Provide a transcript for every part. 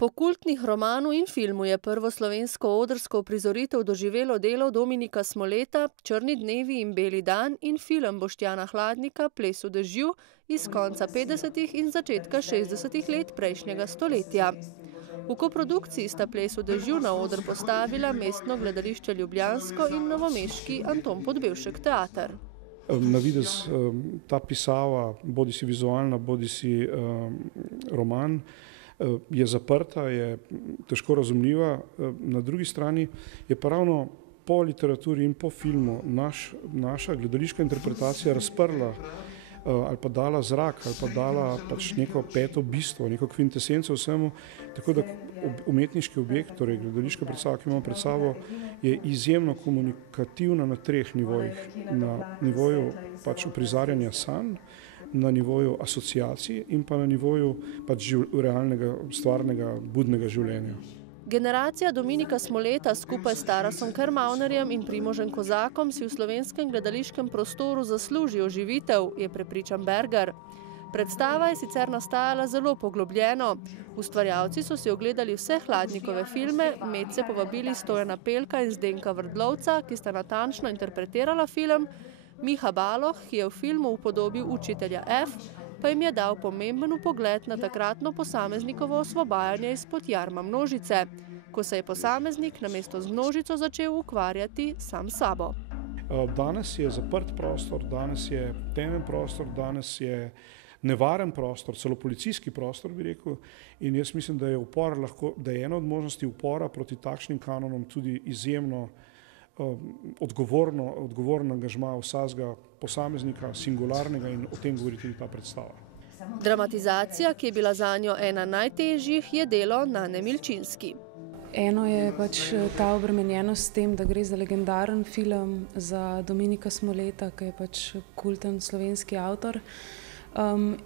Po kultnih romanu in filmu je prvo slovensko odrsko uprizoritev doživelo delo Dominika Smoleta Črni dnevi in beli dan in film Boštjana Hladnika Ples v dežju iz konca 50. in začetka 60. let prejšnjega stoletja. V koprodukciji sta Ples v dežju na oder postavila Mestno gledališče ljubljansko in novomeški Anton Podbevšek teater. Na videz ta pisava, bodisi vizualna, bodisi roman, je zaprta, je težko razumljiva. Na drugi strani je pa ravno po literaturi in po filmu naša gledališka interpretacija razprla ali pa dala zrak ali pa dala pač neko peto bistvo, neko kvintesenco vsemu, tako da umetniški objekt, torej gledališka predstava, ki imamo pred sabo, je izjemno komunikativna na treh nivojih. Na nivoju pač uprizarjanja sanj, na nivoju asociacij in pa na nivoju pač realnega, stvarnega, budnega življenja. Generacija Dominika Smoleta skupaj s Tarasom Kermaunerjem in Primožem Kozakom si v slovenskem gledališkem prostoru zasluži oživitev, je prepričan Bergar. Predstava je sicer nastajala zelo poglobljeno. Ustvarjalci so si ogledali vse Hladnikove filme, medse povabili Stojana Pelka in Zdenka Vrdlovca, ki sta natančno interpretirala film, Miha Baloh, ki je v filmu upodobil učitelja F, pa jim je dal pomemben vpogled na takratno posameznikovo osvobajanje izpod jarma množice, ko se je posameznik namesto z množico začel ukvarjati sam s sabo. Danes je zaprt prostor, danes je temen prostor, danes je nevaren prostor, celo policijski prostor, bi rekel, in jaz mislim, da je upor lahko, da je ena od možnosti upora proti takšnim kanonom tudi izjemno odgovoren angažma vsakega posameznika, singularnega, in o tem govori tudi ta predstava. Dramatizacija, ki je bila zanjo ena najtežjih, je delo Nane Milčinski. Eno je pač ta obremenjenost s tem, da gre za legendaren film za Dominika Smoleta, ki je pač kulten slovenski avtor.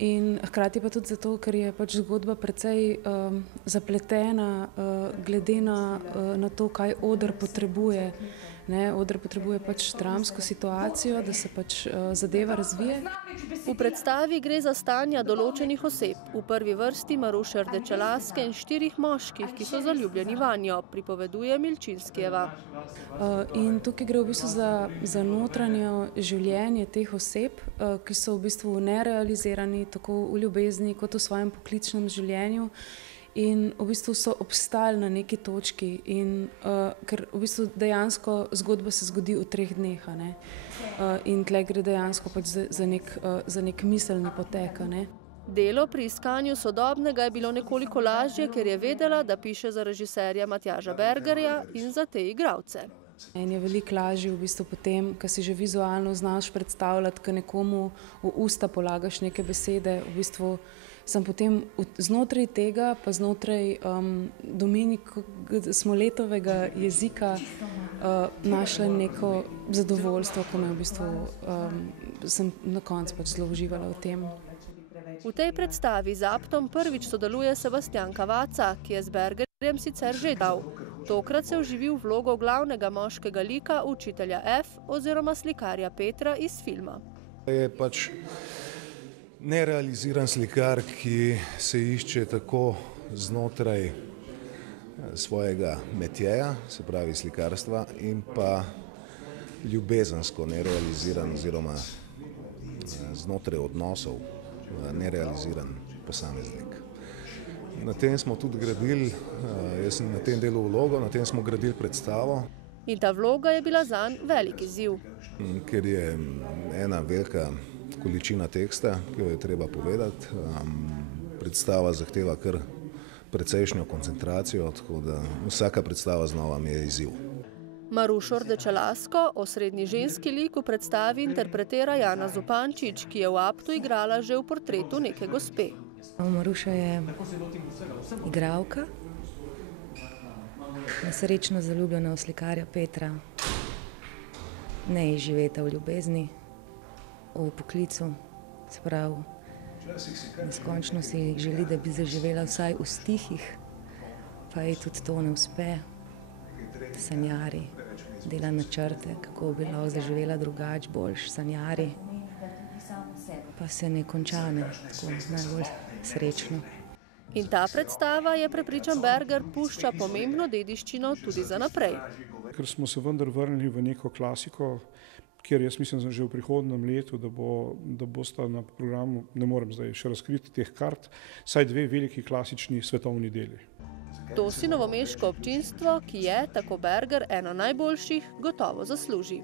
In hkrati pa tudi zato, ker je pač zgodba precej zapletena glede na to, kaj oder potrebuje. Oder potrebuje pač dramsko situacijo, da se pač zadeva razvije. V predstavi gre za stanja določenih oseb, v prvi vrsti Maruše Rdečelaske in 4 moških, ki so zaljubljeni vanjo, pripoveduje Milčinskijeva. In tukaj gre v bistvu za notranje življenje teh oseb, ki so v bistvu nerealizirani tako v ljubezni kot v svojem poklicnem življenju. In v bistvu so obstali na neki točki, ker v bistvu dejansko zgodba se zgodi v 3 dneh. In tle gre dejansko pač za nek miselni potek. Delo pri iskanju sodobnega je bilo nekoliko lažje, ker je vedela, da piše za režiserja Matjaža Bergarja in za te igralce. En je veliko lažje v bistvu potem, ko si že vizualno znaš predstavljati, ko nekomu v usta polagaš neke besede, v bistvu sem potem znotraj tega, pa znotraj Dominika Smoletovega jezika našla neko zadovoljstvo, ko me v bistvu sem na koncu pač zelo uživala v tem. V tej predstavi z Aptom prvič sodeluje Sebastian Cavazza, ki je z Bergarjem sicer že dal. Tokrat se vživil vlogo glavnega moškega lika učitelja F oziroma slikarja Petra iz filma. Je pač nerealiziran slikar, ki se išče tako znotraj svojega metjeja, se pravi slikarstva, in pa ljubezensko nerealiziran oziroma znotraj odnosov nerealiziran posameznik. Na tem smo tudi gradili, jaz sem na tem delu vlogo, na tem smo gradili predstavo. In ta vloga je bila zanj velik izziv. Ker je ena velika količina teksta, ki jo je treba povedati. Predstava zahteva kar precejšnjo koncentracijo, tako da vsaka predstava znova mi je izziv. Marušo Rdečelasko, osrednji ženski lik, v predstavi interpretira Jana Zupančič, ki je v Aptu igrala že v portretu neke gospe. Maruša je igralka, nesrečno zaljubljena v slikarja Petra, ne živeta v ljubezni, v poklicu, se pravi, neskončno si želi, da bi zaživela vsaj v stihih, pa ji tudi to ne uspe. Sanjari, dela načrte, kako bi lahko zaživela drugače, boljš, sanjari, pa se ne konča, tako najbolj srečno. In ta predstava, je prepričan Berger, pušča pomembno dediščino tudi za naprej. Ker smo se vendar vrnili v neko klasiko, kjer jaz mislim, da že v prihodnem letu, da bosta na programu, ne morem zdaj še razkriti teh kart, saj 2 veliki klasični svetovni deli. To si novomeško občinstvo, ki je, tako Berger, eno najboljših, gotovo zasluži.